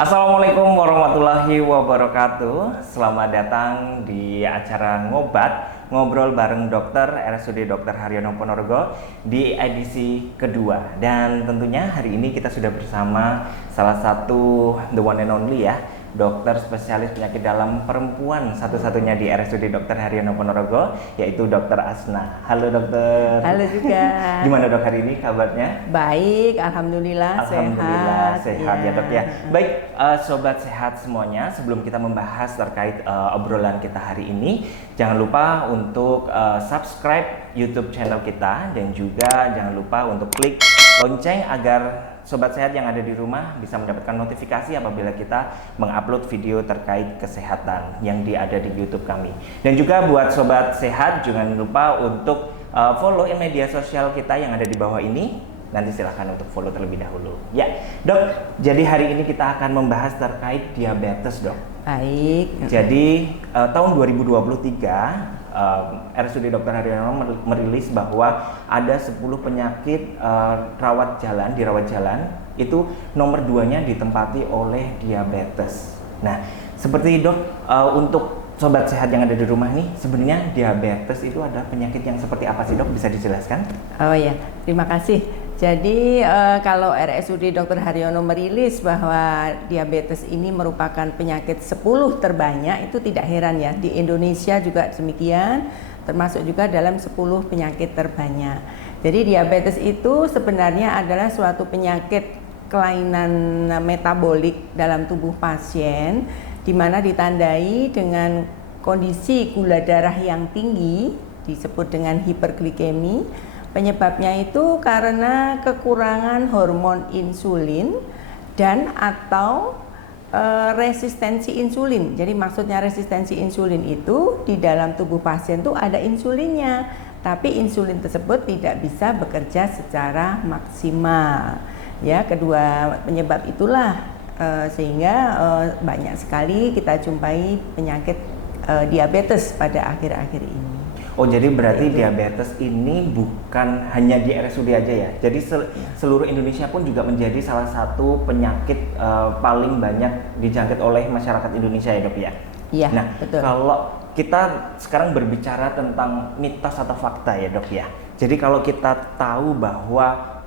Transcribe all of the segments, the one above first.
Assalamualaikum warahmatullahi wabarakatuh. Selamat datang di acara Ngobrol bareng dokter RSUD Dr. Haryono Ponorogo di edisi kedua. Dan tentunya hari ini kita sudah bersama salah satu the one and only ya, dokter spesialis penyakit dalam perempuan satu-satunya di RSUD Dr. Haryono Ponorogo, yaitu Dr. Asna. Halo dokter. Halo juga. Gimana dok hari ini kabarnya? Baik, alhamdulillah, sehat ya dok ya. Baik, sobat sehat semuanya. Sebelum kita membahas terkait obrolan kita hari ini, jangan lupa untuk subscribe YouTube channel kita dan juga jangan lupa untuk klik lonceng agar sobat sehat yang ada di rumah bisa mendapatkan notifikasi apabila kita mengupload video terkait kesehatan yang ada di YouTube kami. Dan juga buat sobat sehat jangan lupa untuk follow media sosial kita yang ada di bawah ini. Nanti silahkan untuk follow terlebih dahulu. Ya, dok. Jadi hari ini kita akan membahas terkait diabetes, dok. Baik. Jadi tahun 2023 RSUD Dr. Haryono merilis bahwa ada 10 penyakit rawat jalan itu nomor 2-nya ditempati oleh diabetes. Nah, seperti dok, untuk sobat sehat yang ada di rumah nih, sebenarnya diabetes itu ada penyakit yang seperti apa sih dok? Bisa dijelaskan? Oh ya, terima kasih. Jadi kalau RSUD Dr. Haryono merilis bahwa diabetes ini merupakan penyakit 10 terbanyak, itu tidak heran ya. Di Indonesia juga demikian, termasuk juga dalam 10 penyakit terbanyak. Jadi diabetes itu sebenarnya adalah suatu penyakit kelainan metabolik dalam tubuh pasien, di mana ditandai dengan kondisi gula darah yang tinggi, disebut dengan hiperglikemi. Penyebabnya itu karena kekurangan hormon insulin dan atau resistensi insulin. Jadi maksudnya resistensi insulin itu di dalam tubuh pasien itu ada insulinnya, tapi insulin tersebut tidak bisa bekerja secara maksimal. Ya, kedua penyebab itulah sehingga banyak sekali kita jumpai penyakit diabetes pada akhir-akhir ini. Oh, jadi berarti diabetes ini bukan hanya di RSUD aja ya. Jadi seluruh Indonesia pun juga menjadi salah satu penyakit paling banyak dijangkit oleh masyarakat Indonesia ya dok ya. Iya, nah, betul. Kalau kita sekarang berbicara tentang mitos atau fakta ya dok ya. Jadi kalau kita tahu bahwa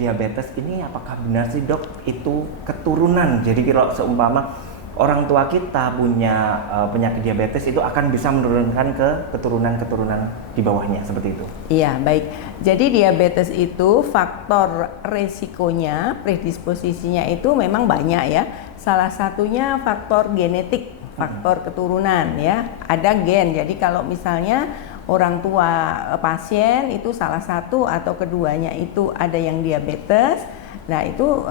diabetes ini apakah benar sih dok itu keturunan? Jadi kalau seumpama orang tua kita punya penyakit diabetes itu akan bisa menurunkan ke keturunan-keturunan di bawahnya seperti itu. Iya, baik. Jadi diabetes itu faktor resikonya, predisposisinya itu memang banyak ya. Salah satunya faktor genetik, faktor keturunan ya. Ada gen. Jadi kalau misalnya orang tua pasien itu salah satu atau keduanya itu ada yang diabetes, nah itu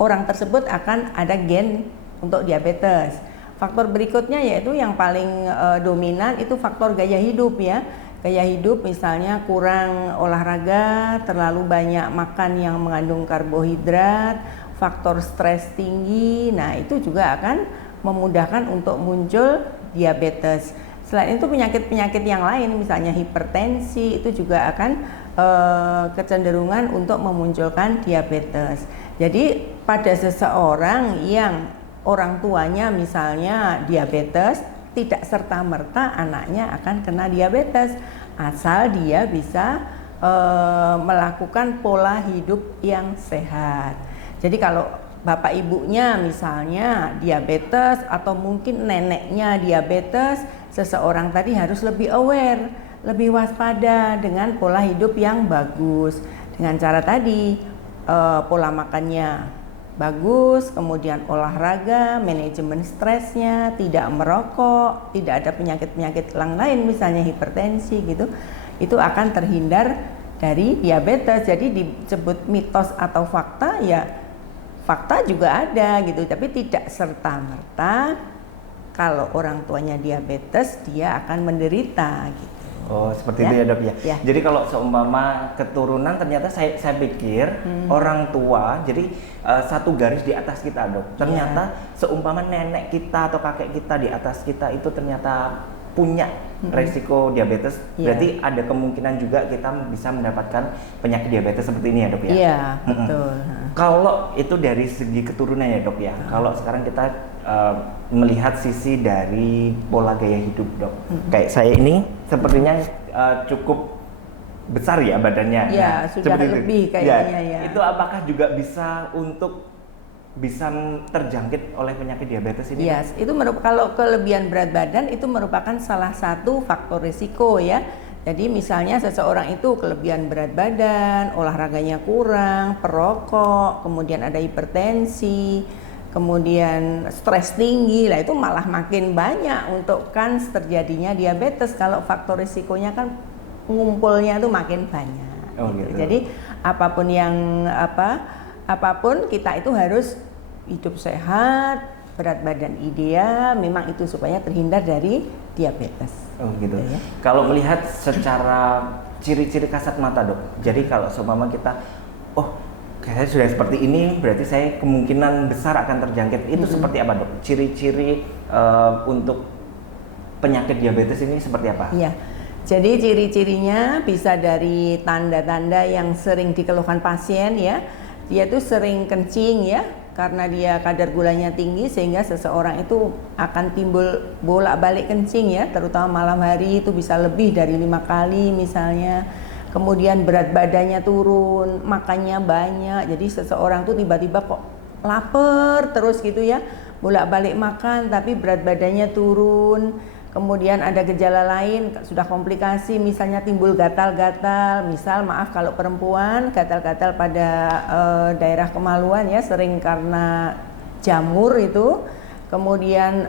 orang tersebut akan ada gen untuk diabetes. Faktor berikutnya yaitu yang paling dominan itu faktor gaya hidup ya. Gaya hidup misalnya kurang olahraga, terlalu banyak makan yang mengandung karbohidrat, faktor stres tinggi. Nah, itu juga akan memudahkan untuk muncul diabetes. Selain itu penyakit-penyakit yang lain misalnya hipertensi itu juga akan kecenderungan untuk memunculkan diabetes. Jadi pada seseorang yang orang tuanya misalnya diabetes, tidak serta-merta anaknya akan kena diabetes, asal dia bisa melakukan pola hidup yang sehat. Jadi kalau bapak ibunya misalnya diabetes atau mungkin neneknya diabetes, seseorang tadi harus lebih aware, lebih waspada dengan pola hidup yang bagus. Dengan cara tadi pola makannya bagus, kemudian olahraga, manajemen stresnya, tidak merokok, tidak ada penyakit-penyakit lain misalnya hipertensi gitu, itu akan terhindar dari diabetes. Jadi disebut mitos atau fakta ya, fakta juga ada gitu, tapi tidak serta-merta kalau orang tuanya diabetes dia akan menderita gitu. Oh, seperti itu ya dok ya. Ya. Jadi kalau seumpama keturunan ternyata saya pikir orang tua jadi satu garis di atas kita dok. Ternyata seumpama nenek kita atau kakek kita di atas kita itu ternyata punya resiko diabetes, berarti ada kemungkinan juga kita bisa mendapatkan penyakit diabetes seperti ini ya dok ya? Iya, betul. Kalau itu dari segi keturunan ya dok ya, kalau sekarang kita melihat sisi dari pola gaya hidup dok, kayak saya ini sepertinya cukup besar ya badannya. Ya, sudah lebih kayaknya ya. Itu apakah juga bisa terjangkit oleh penyakit diabetes ini? Yes, itu kalau kelebihan berat badan itu merupakan salah satu faktor risiko ya. Jadi misalnya seseorang itu kelebihan berat badan, olahraganya kurang, perokok, kemudian ada hipertensi, kemudian stres tinggi, lah itu malah makin banyak untuk kans terjadinya diabetes kalau faktor risikonya kan ngumpulnya itu makin banyak. Oh, gitu. Jadi apapun kita itu harus hidup sehat, berat badan ideal, memang itu supaya terhindar dari diabetes. Oh gitu. Ya. Kalau melihat secara ciri-ciri kasat mata dok, jadi kalau seumpama kita, saya sudah seperti ini, berarti saya kemungkinan besar akan terjangkit. Itu seperti apa dok? Ciri-ciri untuk penyakit diabetes ini seperti apa? Iya. Jadi ciri-cirinya bisa dari tanda-tanda yang sering dikeluhkan pasien ya. Dia tuh sering kencing ya, karena dia kadar gulanya tinggi sehingga seseorang itu akan timbul bolak-balik kencing ya, terutama malam hari itu bisa lebih dari 5 kali misalnya. Kemudian berat badannya turun, makannya banyak, jadi seseorang tuh tiba-tiba kok lapar terus gitu ya, bolak-balik makan tapi berat badannya turun. Kemudian ada gejala lain, sudah komplikasi, misalnya timbul gatal-gatal, misal maaf kalau perempuan gatal-gatal pada daerah kemaluan ya, sering karena jamur itu. Kemudian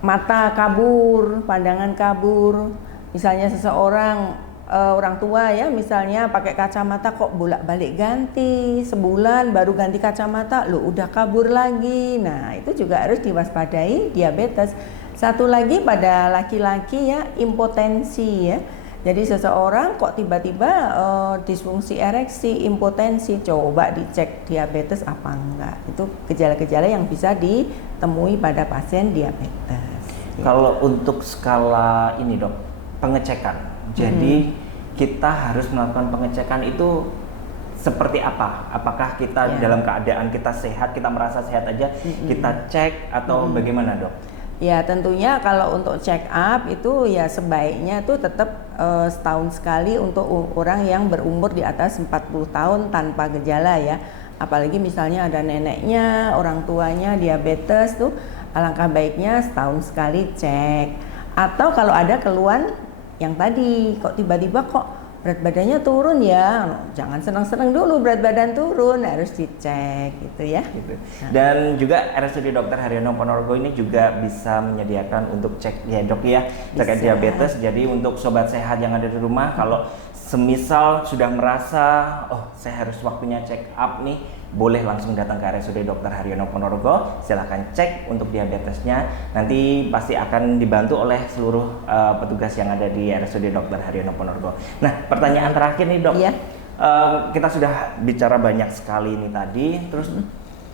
mata kabur, pandangan kabur, misalnya seseorang orang tua ya, misalnya pakai kacamata kok bolak-balik ganti, sebulan baru ganti kacamata, udah kabur lagi. Nah itu juga harus diwaspadai diabetes. Satu lagi pada laki-laki ya, impotensi ya. Jadi seseorang kok tiba-tiba disfungsi ereksi, impotensi, coba dicek diabetes apa enggak. Itu gejala-gejala yang bisa ditemui pada pasien diabetes. Kalau untuk skala ini dok, pengecekan. Jadi kita harus melakukan pengecekan itu seperti apa? Apakah kita dalam keadaan kita sehat, kita merasa sehat aja, kita cek atau bagaimana dok? Ya tentunya kalau untuk check up itu ya sebaiknya tuh tetap setahun sekali untuk orang yang berumur di atas 40 tahun tanpa gejala ya. Apalagi misalnya ada neneknya, orang tuanya diabetes tuh, alangkah baiknya setahun sekali cek. Atau kalau ada keluhan yang tadi kok tiba-tiba kok berat badannya turun ya, jangan senang-senang dulu berat badan turun, harus dicek gitu ya. Gitu. Dan juga RSUD Dr. Haryono Ponorogo ini juga bisa menyediakan untuk cek ya dok ya, terkait diabetes. Jadi untuk sobat sehat yang ada di rumah, kalau semisal sudah merasa saya harus waktunya check up nih, boleh langsung datang ke RSUD Dr. Haryono Ponorogo, silahkan cek untuk diabetesnya, nanti pasti akan dibantu oleh seluruh petugas yang ada di RSUD Dr. Haryono Ponorogo. Nah pertanyaan terakhir nih dok, kita sudah bicara banyak sekali ini tadi, terus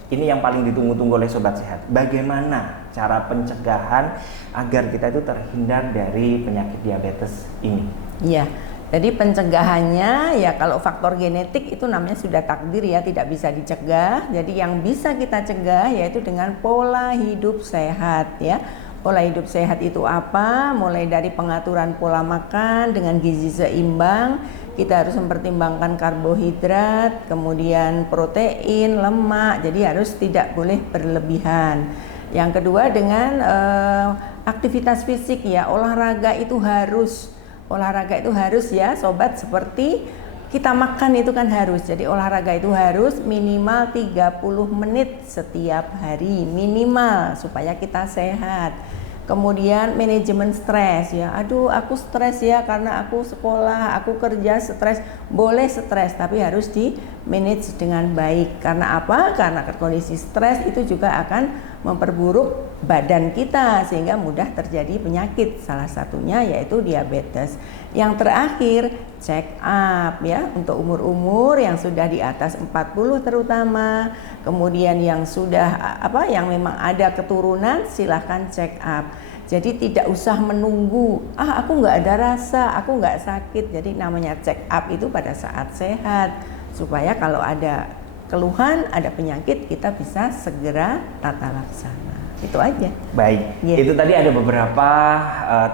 ini yang paling ditunggu-tunggu oleh sobat sehat, bagaimana cara pencegahan agar kita itu terhindar dari penyakit diabetes ini? Iya. Jadi pencegahannya ya kalau faktor genetik itu namanya sudah takdir ya, tidak bisa dicegah. Jadi yang bisa kita cegah yaitu dengan pola hidup sehat ya. Pola hidup sehat itu apa? Mulai dari pengaturan pola makan dengan gizi seimbang. Kita harus mempertimbangkan karbohidrat, kemudian protein, lemak. Jadi harus tidak boleh berlebihan. Yang kedua dengan aktivitas fisik ya, olahraga itu harus ya sobat, seperti kita makan itu kan harus. Jadi olahraga itu harus minimal 30 menit setiap hari minimal supaya kita sehat. Kemudian manajemen stres ya, aku stres ya karena aku sekolah, aku kerja, stres. Boleh stres tapi harus di manage dengan baik. Karena apa? Karena kondisi stres itu juga akan memperburuk badan kita sehingga mudah terjadi penyakit, salah satunya yaitu diabetes. Yang terakhir check up ya, untuk umur-umur yang sudah di atas 40 terutama, kemudian yang sudah yang memang ada keturunan silahkan check up. Jadi tidak usah menunggu, aku nggak ada rasa, aku nggak sakit. Jadi namanya check up itu pada saat sehat, supaya kalau ada keluhan, ada penyakit, kita bisa segera tata laksana. Itu aja. Baik, itu tadi ada beberapa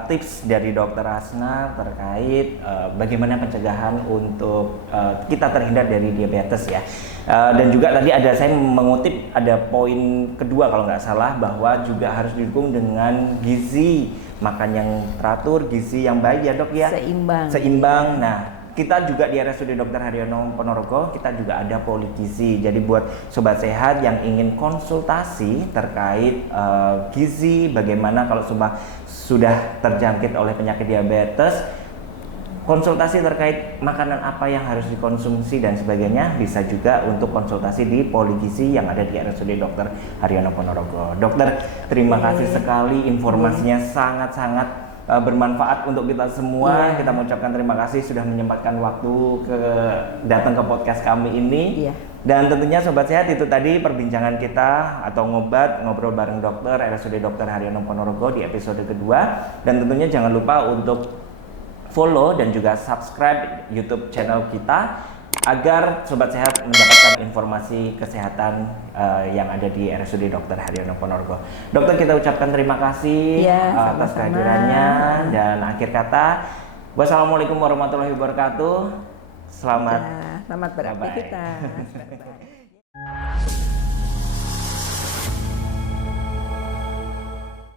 tips dari Dokter Hasna terkait bagaimana pencegahan untuk kita terhindar dari diabetes ya. Dan juga tadi saya mengutip ada poin kedua kalau nggak salah, bahwa juga harus didukung dengan gizi, makan yang teratur, gizi yang baik ya dok ya. Seimbang. Nah, kita juga di RSUD Dr. Haryono Ponorogo, kita juga ada poligizi. Jadi buat sobat sehat yang ingin konsultasi terkait gizi, bagaimana kalau sudah terjangkit oleh penyakit diabetes, konsultasi terkait makanan apa yang harus dikonsumsi dan sebagainya, bisa juga untuk konsultasi di poligizi yang ada di RSUD Dr. Haryono Ponorogo. Dokter, terima kasih sekali, informasinya sangat-sangat bermanfaat untuk kita semua. Kita mengucapkan terima kasih sudah menyempatkan waktu datang ke podcast kami ini. Dan tentunya sobat sehat, itu tadi perbincangan kita atau ngobrol bareng dokter RSUD Dr. Haryono Ponorogo di episode kedua. Dan tentunya jangan lupa untuk follow dan juga subscribe YouTube channel kita agar sobat sehat mendapatkan informasi kesehatan yang ada di RSUD Dr. Haryono Ponorogo. Dokter, kita ucapkan terima kasih atas kehadirannya, dan akhir kata, wassalamualaikum warahmatullahi wabarakatuh. Selamat beraktivitas.